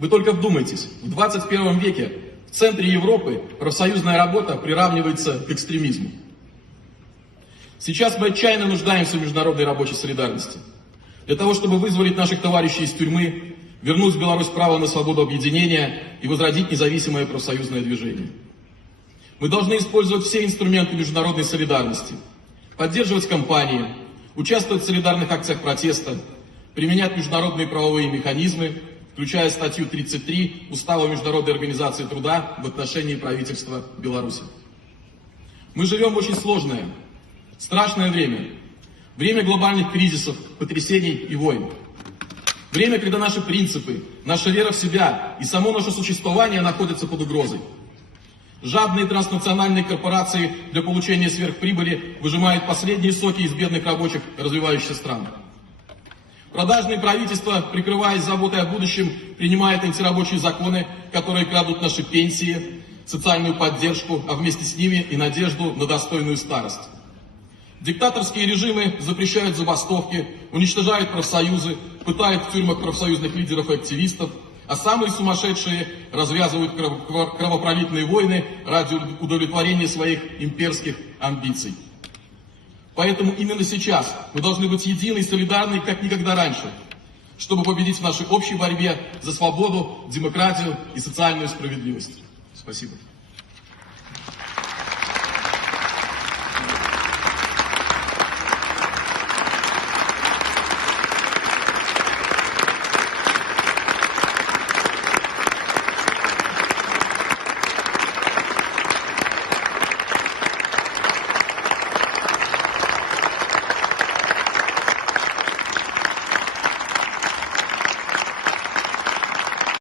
Вы только вдумайтесь, в 21 веке в центре Европы профсоюзная работа приравнивается к экстремизму. Сейчас мы отчаянно нуждаемся в международной рабочей солидарности. Для того, чтобы вызволить наших товарищей из тюрьмы, вернуть в Беларусь право на свободу объединения и возродить независимое профсоюзное движение. Мы должны использовать все инструменты международной солидарности, поддерживать кампании, участвовать в солидарных акциях протеста, применять международные правовые механизмы, включая статью 33 Устава Международной организации труда в отношении правительства Беларуси. Мы живем в очень сложное, страшное время. Время глобальных кризисов, потрясений и войн. Время, когда наши принципы, наша вера в себя и само наше существование находятся под угрозой. Жадные транснациональные корпорации для получения сверхприбыли выжимают последние соки из бедных рабочих развивающихся стран. Продажные правительства, прикрываясь заботой о будущем, принимают антирабочие законы, которые крадут наши пенсии, социальную поддержку, а вместе с ними и надежду на достойную старость. Диктаторские режимы запрещают забастовки, уничтожают профсоюзы, пытают в тюрьмах профсоюзных лидеров и активистов, а самые сумасшедшие развязывают кровопролитные войны ради удовлетворения своих имперских амбиций. Поэтому именно сейчас мы должны быть едины и солидарны, как никогда раньше, чтобы победить в нашей общей борьбе за свободу, демократию и социальную справедливость. Спасибо.